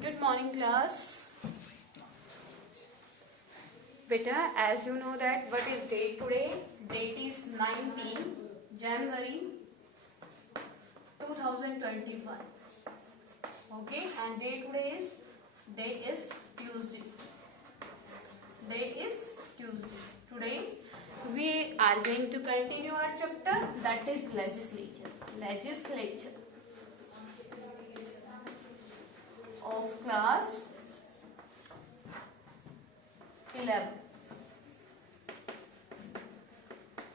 Good morning, class. Beta, as you know that what is date today? Date is 19 January 2021. Okay, and day is Tuesday. Today we are going to continue our chapter, that is legislature. Legislature of class 11.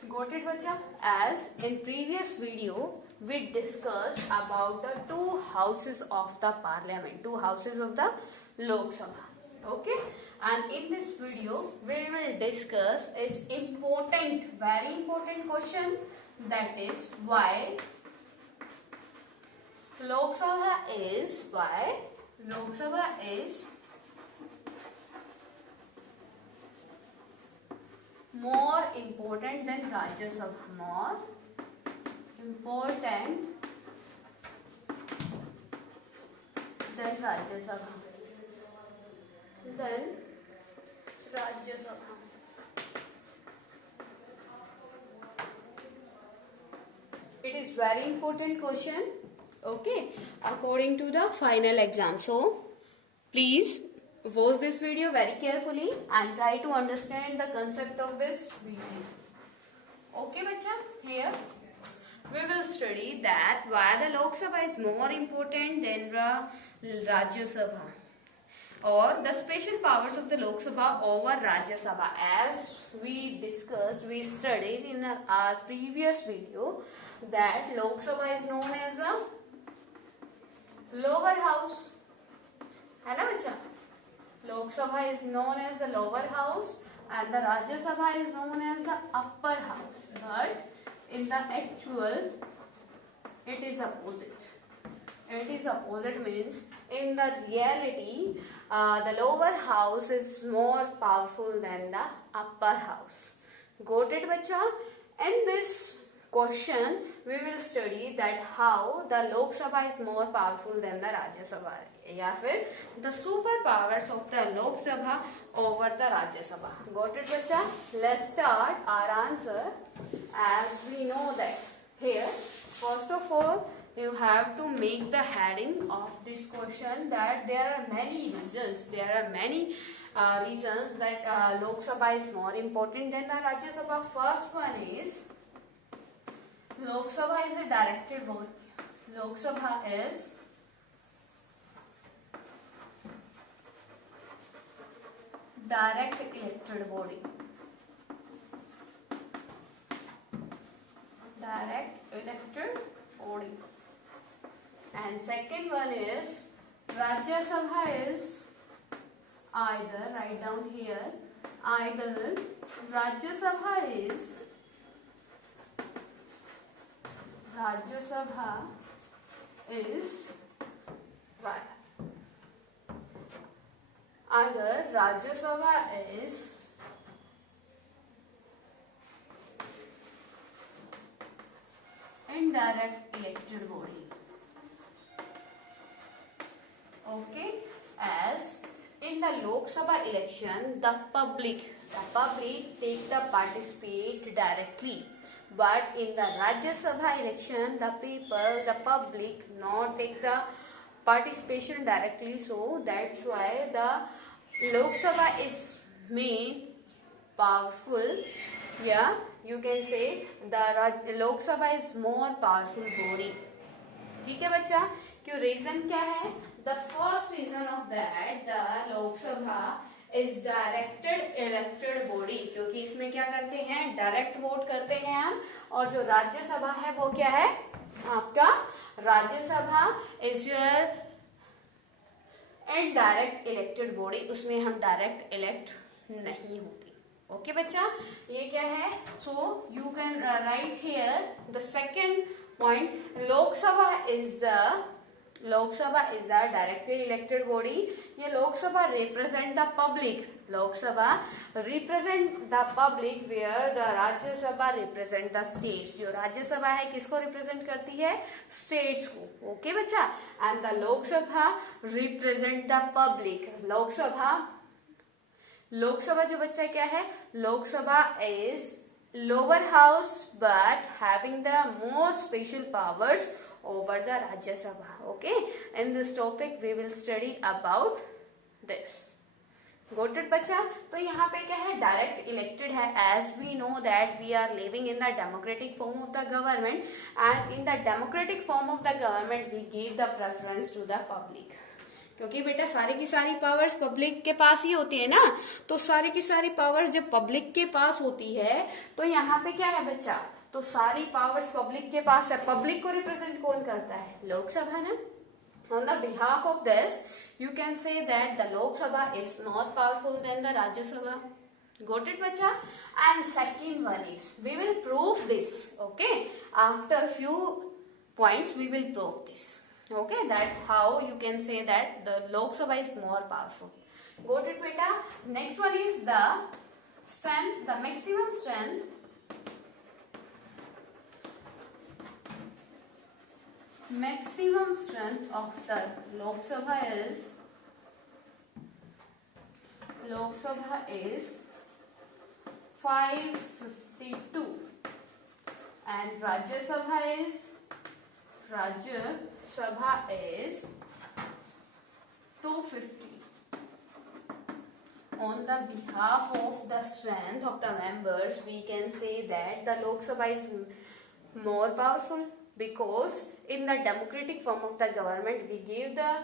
Got it, bacha? As in previous video we discussed about the two houses of the parliament, two houses of the Lok Sabha. Okay, and in this video we will discuss is important, very important question, that is why Lok Sabha is more important than Rajya Sabha. More important than Rajya Sabha. It is very important question. Okay, according to the final exam. So please watch this video very carefully and try to understand the concept of this video. Okay, bacha, here we will study that why the Lok Sabha is more important than the Rajya Sabha, or the special powers of the Lok Sabha over Rajya Sabha. As we discussed, we studied in our previous video that Lok Sabha is known as the lower house. है ना बच्चा? Lok Sabha is known as the lower house and the Rajya Sabha is known as the upper house. But in the actual, it is opposite. It is opposite means in the reality, the lower house is more powerful than the upper house. Got it, bacha? In this question, we will study that how the Lok Sabha is more powerful than the Rajya Sabha, या फिर the superpowers of the Lok Sabha over the Rajya Sabha. Got it, bacha? Let's start our answer. As we know that here, first of all, you have to make the heading of this question that there are many reasons. Reasons that Lok Sabha is more important than the Rajya Sabha. First one is Lok Sabha is a directed body. Lok Sabha is direct elected body. Direct elected body. And second one is Rajya Sabha is either, write down here, either Rajya Sabha is either Rajya Sabha is indirect elected body. Okay, as in the Lok Sabha election, the public take the participate directly. But in the Rajya Sabha election, the public not take the participation directly. So that's why the Lok Sabha is made powerful. Yeah, you can say the Lok Sabha is more powerful body. ठीक है बच्चा? क्यों? रीजन क्या है? The first reason of that the Lok Sabha is directed elected body, क्योंकि इसमें क्या करते हैं? डायरेक्ट वोट करते हैं हम. और जो राज्य सभा है वो क्या है? आपका राज्य सभा is your indirect elected body, उसमें हम डायरेक्ट इलेक्ट नहीं होती. ओके बच्चा, ये क्या है? So you can write here the second point. लोक सभा is the Lok Sabha is the directly elected body. ये लोक सभा represent the public. लोक सभा represent the public where the राज्य सभा represent the states. जो राज्य सभा है किसको represent करती है? States को. Okay बच्चा? And the लोक सभा represent the public. लोक सभा जो बच्चा क्या है? लोक सभा is lower house but having the more special powers over the Rajya Sabha. Okay, in this topic we will study about this. Got it बच्चा? तो यहाँ पे क्या है? डायरेक्ट इलेक्टेड है. As we know that we are living in the democratic form of the government, and in the democratic form of the government we give the preference to the public. क्योंकि बेटा सारी की सारी powers public के पास ही होती है ना, तो सारी की सारी पावर्स जब पब्लिक के पास होती है तो यहाँ पे क्या है बच्चा? तो सारी पावर्स पब्लिक के पास है. पब्लिक को रिप्रेजेंट कौन करता है? लोकसभा ना. On the behalf of this, you can say that the Lok Sabha is more powerful than the Rajya Sabha. Got it, bacha? And second one is, we will prove this. Okay, after few points, we will prove this. Okay, that how you can say that the Lok Sabha is more powerful. Got it, beta? Next one is the strength, the maximum strength. Maximum strength of the Lok Sabha is 552 and Rajya Sabha is 250. On the behalf of the strength of the members, we can say that the Lok Sabha is more powerful, because in the democratic form of the government we give the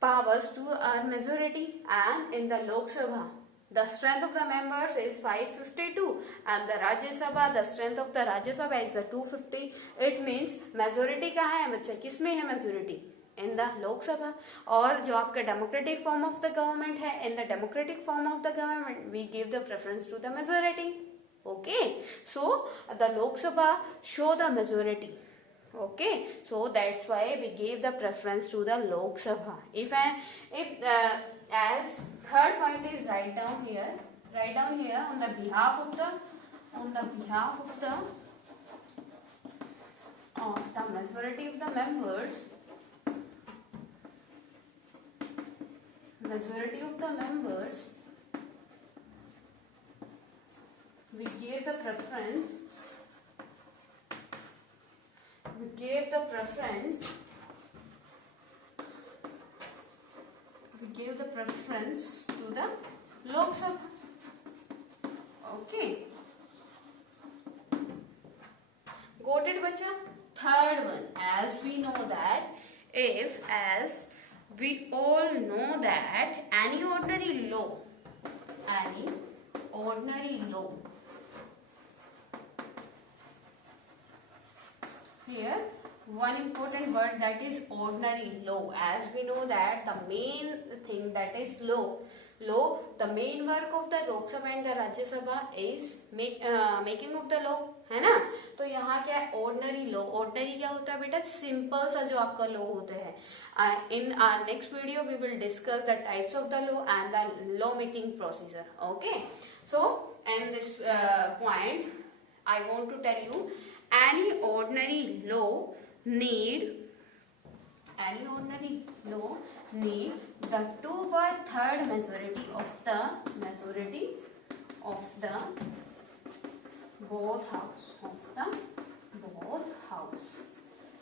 powers to our majority, and in the Lok Sabha the strength of the members is 552 and the Rajya Sabha, the strength of the Rajya Sabha is the 250. It means majority कहाँ है बच्चा? किसमें है majority? In the Lok Sabha. और जो आपका democratic form of the government है, in the democratic form of the government we give the preference to the majority. Okay, so the Lok Sabha show the majority. Okay, so that's why we gave the preference to the Lok Sabha. If as third point is write down here on the behalf of the majority of the members, we gave the preference to the Lok Sabha. Okay, got it bacha? Third one, as we know that as we all know that any ordinary law, here one important word, that is ordinary law. As we know that the main thing that is law, the main work of the Lok Sabha and the Rajya Sabha is making of the law, है ना. तो यहाँ क्या है? ordinary law. ordinary क्या होता है बेटा? सिंपल सा जो आपका law होता है. In our next video we will discuss the types of the law and the law making procedure. Okay, so in this point I want to tell you, any ordinary law need the 2/3 majority of the both house.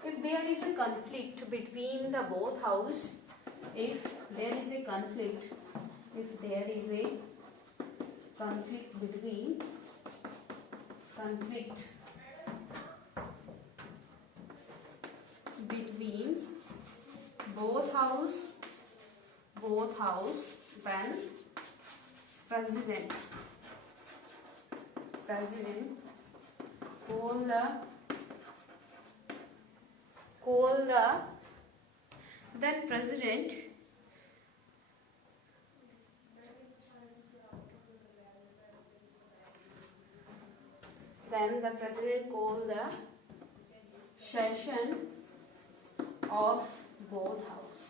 If there is a conflict between the both house, between both house, then president call the then president call the session of both house.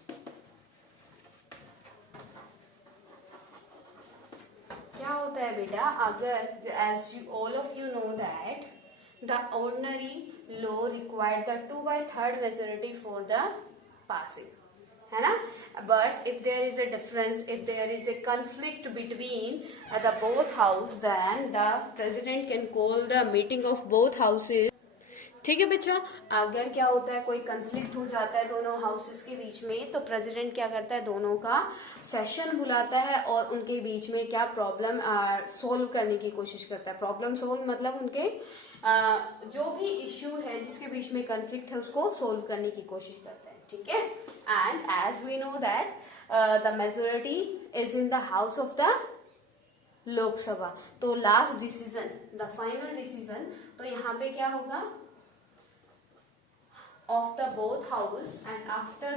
क्या होता है बेटा, अगर as you all of you know that the ordinary law required the 2/3 majority for the passing, है ना. But if there is a difference, if there is a conflict between the both house, then the president can call the meeting of both houses. ठीक है बच्चा, अगर क्या होता है कोई कंफ्लिक्ट हो जाता है दोनों हाउसेस के बीच में, तो प्रेसिडेंट क्या करता है, दोनों का सेशन बुलाता है और उनके बीच में क्या प्रॉब्लम सोल्व करने की कोशिश करता है. प्रॉब्लम सोल्व मतलब उनके जो भी इश्यू है जिसके बीच में कंफ्लिक्ट है उसको सोल्व करने की कोशिश करता है. ठीक है. And as we know that the majority is in the house of the Lok Sabha. तो last decision, the final decision, तो यहाँ पे क्या होगा, of the both house, and after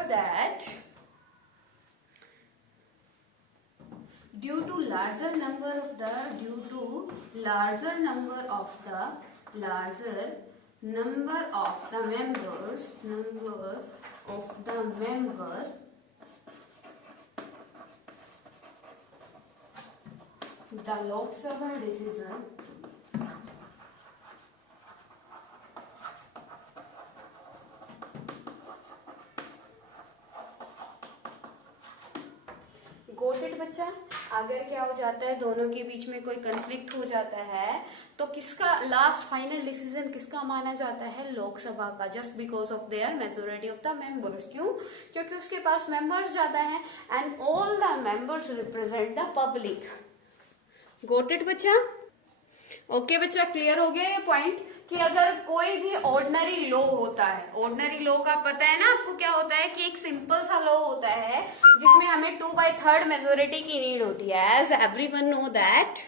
that due to larger number of the member, the Lok Sabha decision GOATed बच्चा. अगर क्या हो जाता है दोनों के बीच में कोई कंफ्लिक्ट हो जाता है तो किसका लास्ट फाइनल डिसीजन किसका माना जाता है, लोकसभा का, just because of their majority of the members. क्यों? क्योंकि उसके पास मेंबर्स ज्यादा हैं and all the members represent the public. GOATed बच्चा. ओके बच्चा, क्लियर हो गया ये पॉइंट कि अगर कोई भी ऑर्डिनरी लॉ होता है, ऑर्डिनरी लॉ का पता है ना आपको क्या होता है, कि एक सिंपल सा लॉ होता है जिसमें हमें 2/3 मेजोरिटी की नीड होती है, एज एवरीवन नो दैट.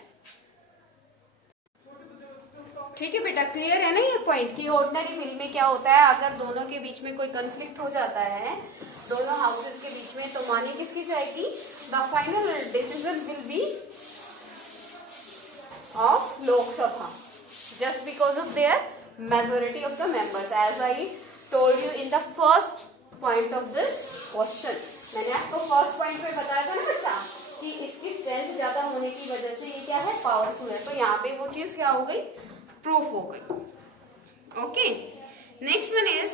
ठीक है बेटा, क्लियर है ना ये पॉइंट कि ऑर्डिनरी बिल में क्या होता है, अगर दोनों के बीच में कोई कंफ्लिक्ट हो जाता है दोनों हाउसेस के बीच में, तो मानी किसकी जाएगी, the final decision will be of Lok Sabha, just because of their majority of the members, as I told you in the first point of this question. मैंने आपको फर्स्ट पॉइंट पे बताया था ना बच्चा कि इसकी स्ट्रेंथ ज्यादा होने की वजह से ये क्या है, पावरफुल है. तो यहाँ पे वो चीज क्या हो गई, प्रूफ हो गई. Okay. Next one is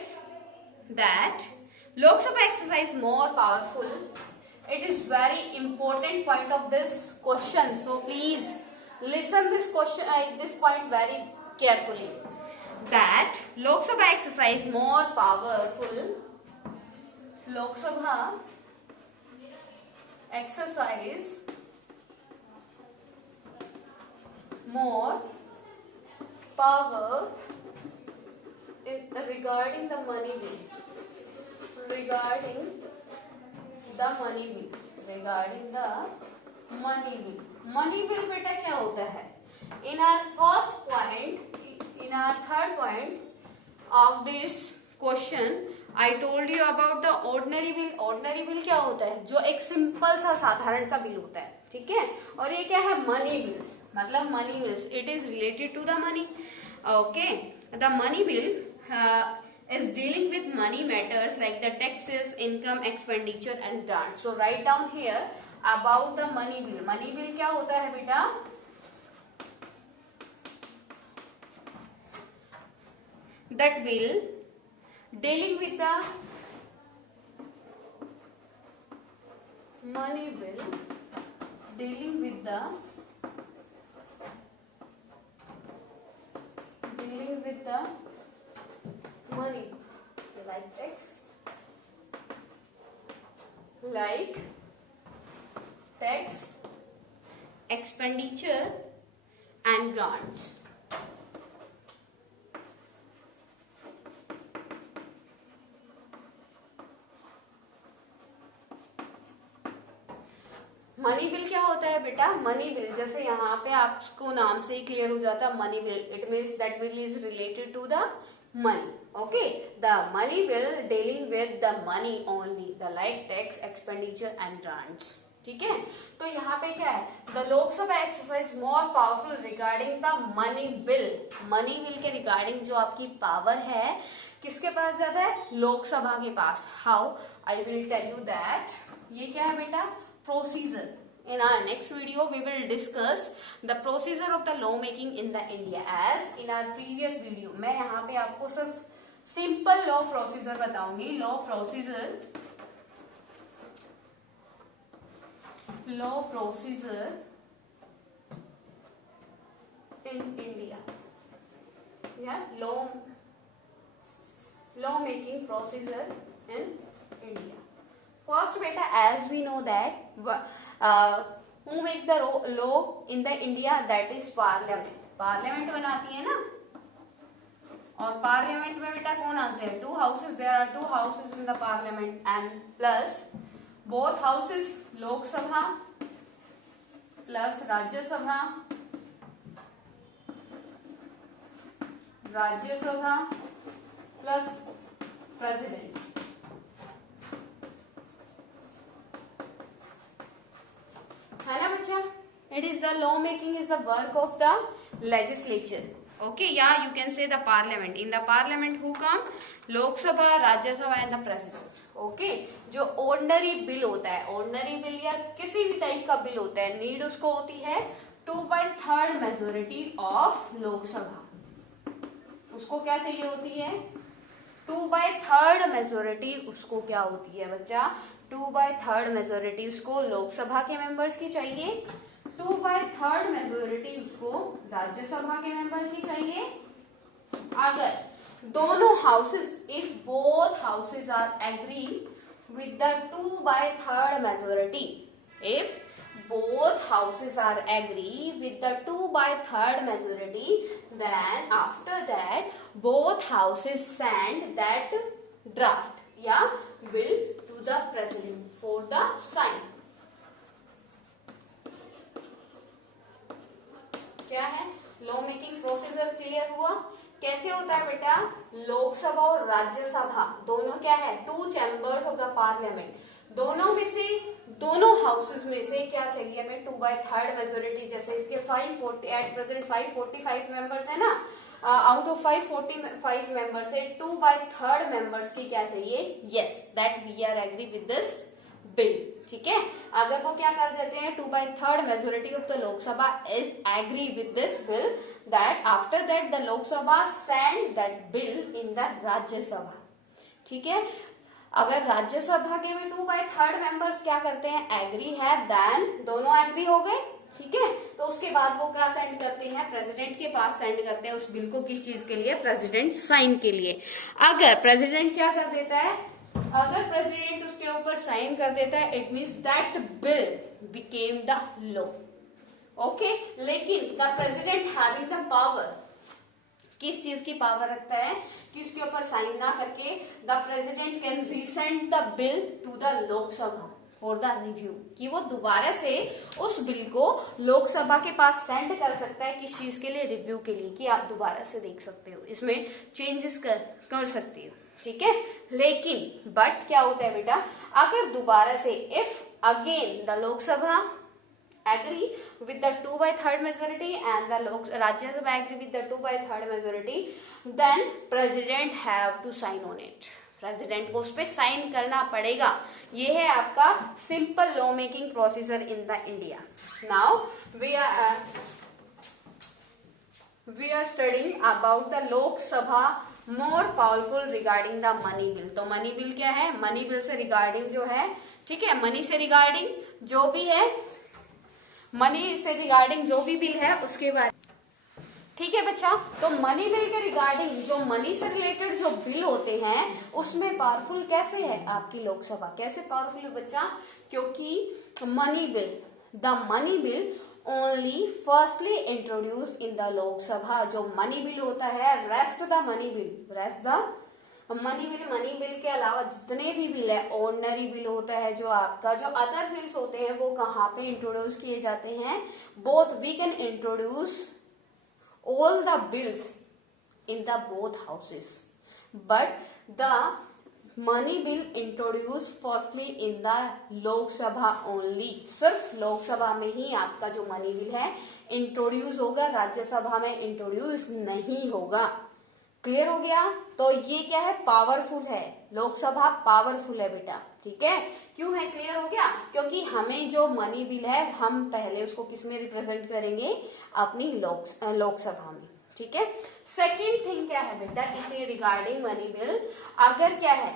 that Lok Sabha exercise more powerful. It is very important point of this question, so please listen this question, this point very carefully. That Lok Sabha exercise more powerful. Lok Sabha exercise more power regarding the money bill. Regarding the money bill. Money bill बेटा क्या होता है, in our third point of this question I told you about the ordinary bill. Ordinary bill क्या होता है, जो एक सिंपल सा साधारण सा बिल होता है. ठीक है. और ये क्या है, मनी बिल्स, मतलब money bills, it is related to the money. Okay. The money bill is dealing with money matters like the taxes, income, expenditure and grant. So write down here about the money bill. Money bill क्या होता है बेटा, that bill dealing with the money bill, dealing with the money, like tax, expenditure and grants. Money bill क्या होता है बेटा, money bill जैसे यहाँ पे आपको नाम से ही क्लियर हो जाता है, money bill, it means that bill is related to the money. Okay, the money bill dealing with the money only. The like tax, expenditure and grants. ठीक है, तो यहाँ पे क्या है, द लोकसभा एक्सरसाइज मोर powerful regarding the money bill. Money bill के रिगार्डिंग जो आपकी पावर है किसके पास ज्यादा है, लोकसभा के पास। How, I will tell you that. ये क्या है बेटा, procedure. In our next video, we will discuss the procedure of the law making in the India. As in our previous video, मैं यहाँ पे आपको सिर्फ simple law procedure बताऊंगी। law procedure in India, yeah, law making procedure in India. First, beta, as we know that who make the law in the India, that is parliament. Parliament बनाती है ना, और पार्लियामेंट में बेटा कौन आते हैं, 2 houses, there are 2 houses in the parliament and plus both houses, Lok Sabha plus Rajya Sabha plus president. है ना बच्चा, it is the law making is the work of the legislature. Okay, या you can say the parliament. In the parliament who come, Lok Sabha, Rajya Sabha and the president. Okay, जो ordinary bill होता है, ordinary bill या किसी भी टाइप का बिल होता है, नीड उसको होती है 2/3 मेजोरिटी ऑफ लोकसभा। उसको क्या चाहिए होती है, 2/3 मेजोरिटी उसको क्या होती है बच्चा, 2/3 मेजोरिटी उसको लोकसभा के मेंबर्स की चाहिए, 2/3 मेजोरिटी उसको राज्यसभा के मेंबर की चाहिए। अगर दोनों houses, if both houses are agree with the 2/3 majority, if both houses are agree with the 2/3 majority, then after that both houses send that draft, yeah, bill to the president for the sign. क्या है, law making procedure clear हुआ। कैसे होता है बेटा, लोकसभा और राज्यसभा दोनों क्या है, 2 चैम्बर्स ऑफ द पार्लियामेंट, दोनों में से, दोनों हाउसेस में से क्या चाहिए हमें, 2/3 मेजोरिटी। जैसे इसके 540 एट प्रेजेंट 545 मेंबर्स है ना, आउट ऑफ 545 मेंबर्स से 2/3 मेंबर्स की क्या चाहिए, yes, that we are agree with this bill. ठीक है, अगर वो क्या कर देते हैं, 2/3 majority of the Lok Sabha is agree with this bill, that after that the Lok Sabha send that bill in the Rajya Sabha. ठीक है, अगर राज्यसभा के भी 2/3 मेंबर्स क्या करते हैं, एग्री है, देन दोनों एग्री हो गए। ठीक है, तो उसके बाद वो क्या सेंड करते हैं, प्रेसिडेंट के पास सेंड करते हैं उस बिल को। किस चीज के लिए, प्रेसिडेंट साइन के लिए। अगर प्रेसिडेंट क्या कर देता है, अगर प्रेसिडेंट उसके ऊपर साइन कर देता है, it means that bill became the law. Okay, लेकिन the president having the power, किस चीज की पावर रखता है, कि इसके ऊपर साइन ना करके the president can resend the bill to the Lok Sabha for the review, कि वो दोबारा से उस बिल को लोकसभा के पास सेंड कर सकता है। किस चीज के लिए, रिव्यू के लिए, कि आप दोबारा से देख सकते हो, इसमें चेंजेस कर सकते हो। ठीक है, लेकिन बट क्या होता है बेटा, अगर दोबारा से, if again the Lok Sabha agree with the 2/3 majority and the Rajya Sabha agree with the 2/3 majority, then president have to sign on it. President को उस पर साइन करना पड़ेगा। ये है आपका simple law making procedure in the India. Now we are studying about the Lok Sabha more powerful regarding the money bill. तो money bill क्या है, मनी बिल से रिगार्डिंग जो है, ठीक है, मनी से रिगार्डिंग जो भी है, मनी से रिगार्डिंग जो भी बिल है उसके बारे। ठीक है बच्चा, तो मनी बिल के रिगार्डिंग जो मनी से रिलेटेड जो बिल होते हैं उसमें पावरफुल कैसे है आपकी लोकसभा, कैसे पावरफुल है बच्चा, क्योंकि money bill, the money bill only firstly introduce in the Lok Sabha. जो मनी बिल होता है, रेस्ट द मनी बिल के अलावा जितने भी बिल है, ऑर्डिनरी बिल होता है जो आपका, जो अदर बिल्स होते हैं वो कहाँ पे इंट्रोड्यूस किए जाते हैं, both we can introduce all the bills in the both houses, but the money bill introduce firstly in the Lok Sabha only, सिर्फ लोकसभा में ही आपका जो मनी बिल है इंट्रोड्यूस होगा, राज्यसभा में इंट्रोड्यूस नहीं होगा। क्लियर हो गया? तो ये क्या है, पावरफुल है, लोकसभा पावरफुल है बेटा, ठीक है। क्यों है, क्लियर हो गया? क्योंकि हमें जो मनी बिल है हम पहले उसको किस में रिप्रेजेंट करेंगे, अपनी लोकसभा में, ठीक है। सेकेंड थिंग क्या है बेटा, इसे रिगार्डिंग मनी बिल, अगर क्या है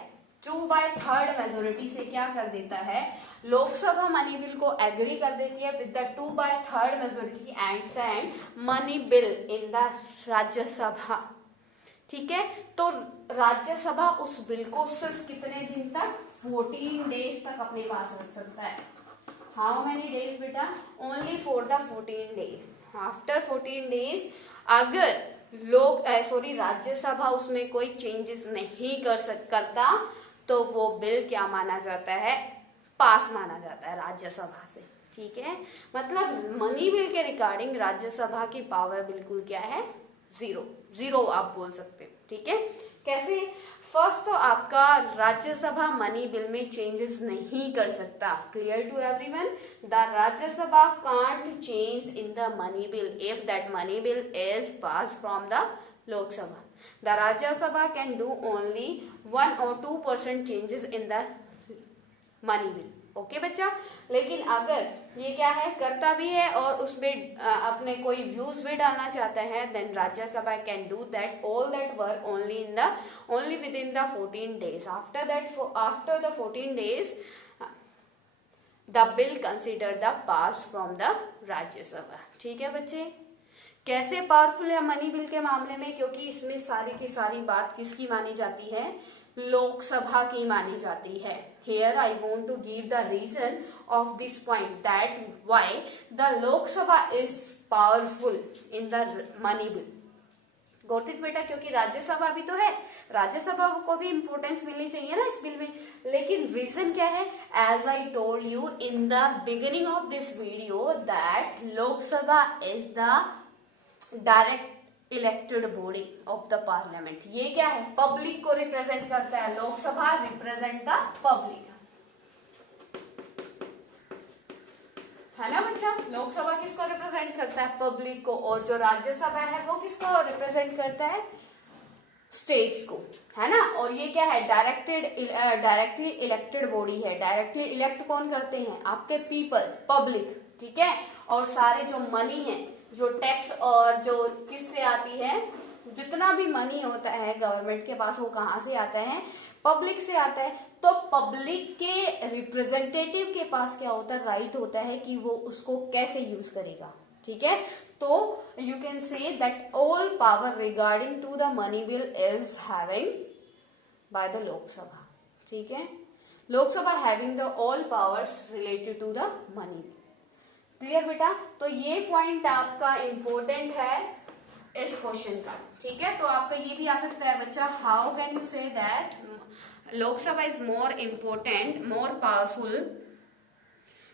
2/3 मेजोरिटी से क्या कर देता है, लोकसभा मनी बिल को एग्री कर देती है with the 2/3 majority and send money bill in the Rajya Sabha, ठीक है। तो राज्यसभा उस बिल को सिर्फ कितने दिन तक, 14 डेज तक अपने पास रख सकता है। हाउ मेनी डेज बेटा, only for the 14 days. After 14 डेज अगर राज्यसभा उसमें कोई चेंजेस नहीं करता तो वो बिल क्या माना जाता है, पास माना जाता है राज्यसभा से, ठीक है। मतलब मनी बिल के रिगार्डिंग राज्यसभा की पावर बिल्कुल क्या है, जीरो आप बोल सकते हो, ठीक है। कैसे, फर्स्ट तो आपका राज्यसभा मनी बिल में चेंजेस नहीं कर सकता। Clear to everyone, the Rajya Sabha can't change in the money bill if that money bill is passed from the Lok Sabha. The Rajya Sabha can do only 1 or 2% changes in the money bill, okay बच्चा। लेकिन अगर ये क्या है, करता भी है और उसमें अपने कोई व्यूज भी डालना चाहता है, then Rajya Sabha can do that all that work only with in the 14 days. After the 14 days the bill consider the pass from the Rajya Sabha, ठीक है बच्चे। कैसे पावरफुल है मनी बिल के मामले में, क्योंकि इसमें सारी की सारी बात किसकी मानी जाती है, लोकसभा की मानी जाती है। Here I want to give the reason of this point, that why the Lok Sabha is powerful in the money bill. Got it बेटा? क्योंकि राज्यसभा भी तो है, राज्यसभा को भी इम्पोर्टेंस मिलनी चाहिए ना इस बिल में। लेकिन रीजन क्या है, as I told you in the beginning of this video that Lok Sabha is the direct elected body of the parliament. ये क्या है, पब्लिक को रिप्रेजेंट करता है, लोकसभा रिप्रेजेंट द पब्लिक, है ना बच्चा। लोकसभा किसको रिप्रेजेंट करता है, पब्लिक को, और जो राज्यसभा है वो किसको रिप्रेजेंट करता है, स्टेट्स को, है ना। और ये क्या है, डायरेक्टली इलेक्टेड बॉडी है। डायरेक्टली इलेक्ट कौन करते हैं, आपके पीपल, पब्लिक, ठीक है। और सारे जो मनी है, जो टैक्स और जो किससे आती है, जितना भी मनी होता है गवर्नमेंट के पास, वो कहाँ से आता है, पब्लिक से आता है। तो पब्लिक के रिप्रेजेंटेटिव के पास क्या होता है, राइट होता है कि वो उसको कैसे यूज करेगा, ठीक है। तो you can say that all power regarding to the money bill is having by the Lok Sabha, ठीक है। Lok Sabha having the all powers related to the money bill. Clear बेटा? तो ये पॉइंट आपका इंपॉर्टेंट है इस क्वेश्चन का, ठीक है। तो आपका ये भी आ सकता है बच्चा, how can you say that Lok Sabha is more important, more powerful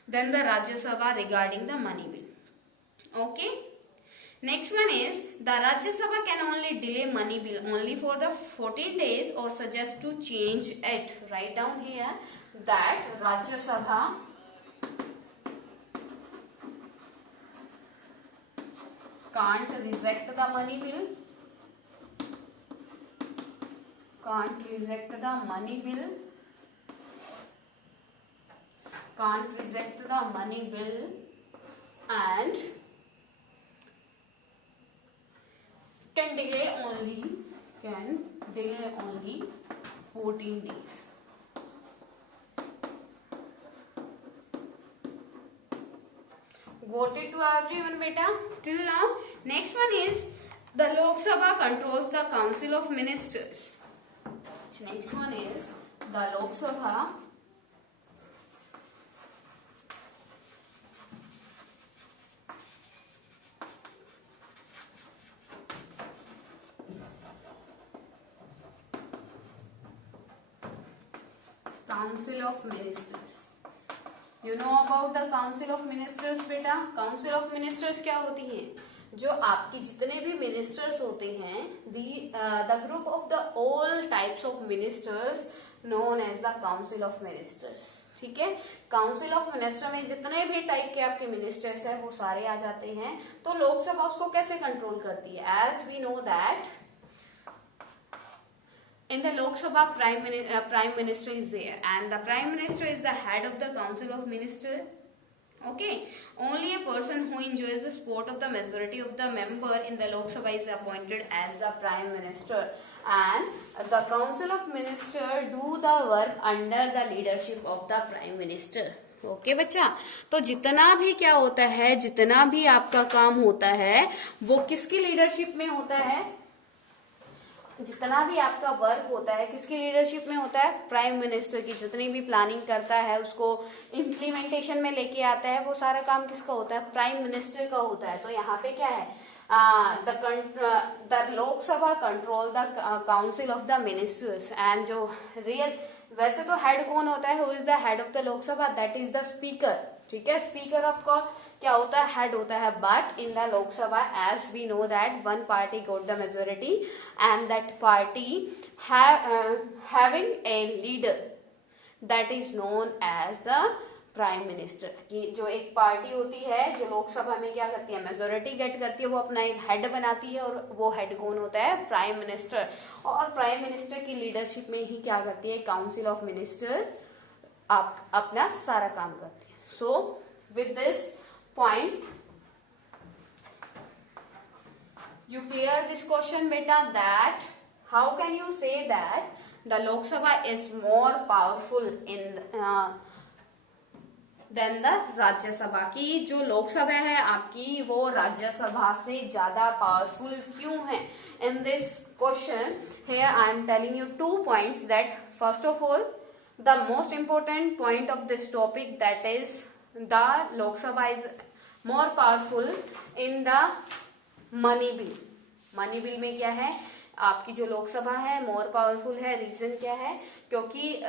than the Rajya Sabha regarding the money bill, okay. Next one is the Rajya Sabha can only delay money bill only for the 14 days और suggest to change it. Right down here that Rajya Sabha can't reject the money bill, can't reject the money bill, can't reject the money bill and can delay only 14 days. Got it to everyone beta till now? Next one is the Lok Sabha controls the Council of Ministers. Next one is the Lok Sabha Council of Ministers. You know about the Council of Ministers बेटा? Council of Ministers क्या होती है, जो आपकी जितने भी मिनिस्टर्स होते हैं, the group of the all types of ministers known as the Council of Ministers. ठीक है, काउंसिल ऑफ मिनिस्टर में जितने भी टाइप के आपके मिनिस्टर्स हैं वो सारे आ जाते हैं. तो लोकसभा उसको कैसे कंट्रोल करती है? As we know that in the Lok Sabha, prime minister is there, and the prime minister is the head of the council of minister. Okay, only a person who enjoys the support of the majority of the member in the Lok Sabha is appointed as the prime minister, and the council of minister do the work under the leadership of the prime minister. Okay बच्चा, तो जितना भी क्या होता है, जितना भी आपका काम होता है वो किसकी लीडरशिप में होता है? जितना भी आपका वर्क होता है किसकी लीडरशिप में होता है? प्राइम मिनिस्टर की. जितनी भी प्लानिंग करता है उसको इम्प्लीमेंटेशन में लेके आता है, वो सारा काम किसका होता है? प्राइम मिनिस्टर का होता है. तो यहाँ पे क्या है? द Lok Sabha control the council of the ministers, and जो रियल वैसे तो हेड कौन होता है? Who is the head of the Lok Sabha? That is the speaker. ठीक है, स्पीकर ऑफ का क्या होता है? हेड होता है. But in the Lok Sabha as we know that one party got the majority, and that party having a leader that is known as the prime minister. कि जो एक पार्टी होती है जो लोकसभा में क्या करती है? मेजोरिटी गेट करती है, वो अपना एक हेड बनाती है, और वो हेड कौन होता है? Prime minister. और प्राइम मिनिस्टर की लीडरशिप में ही क्या करती है? काउंसिल ऑफ मिनिस्टर आप अपना सारा काम करती है. So with this point you clear this question beta, that how can you say that the Lok Sabha is more powerful in than the Rajya Sabha? की जो लोकसभा है आपकी वो राज्यसभा से ज्यादा पावरफुल क्यों है? In this question here I am telling you 2 points. That first of all, the most important point of this topic, that is the Lok Sabha is more powerful in the money bill. Money bill में क्या है? आपकी जो लोकसभा है more powerful है. रीजन क्या है? क्योंकि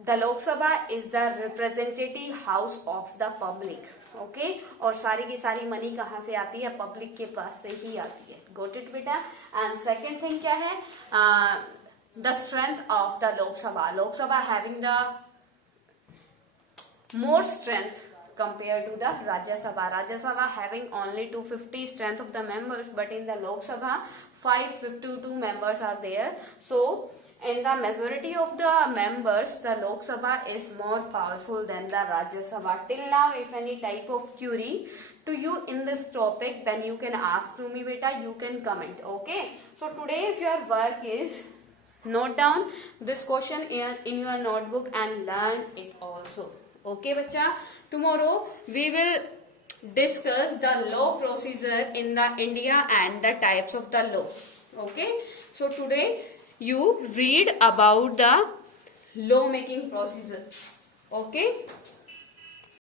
द Lok Sabha is the representative house of the public. Okay, और सारी की सारी मनी कहाँ से आती है? पब्लिक के पास से ही आती है. गोट इट बेटा. एंड सेकेंड थिंग क्या है? The strength of the Lok Sabha. Lok Sabha having the more strength compared to the Rajya Sabha. Rajya Sabha having only 250 strength of the members, but in the Lok Sabha 552 members are there. So in the majority of the members, the Lok Sabha is more powerful than the Rajya Sabha. Till now, if any type of query to you in this topic, then you can ask to me beta, you can comment. Okay, so today's your work is note down this question in your notebook and learn it also. Okay बच्चा, tomorrow we will discuss the law procedure in the India and the types of the law. Okay, so today you read about the law making procedure. Okay.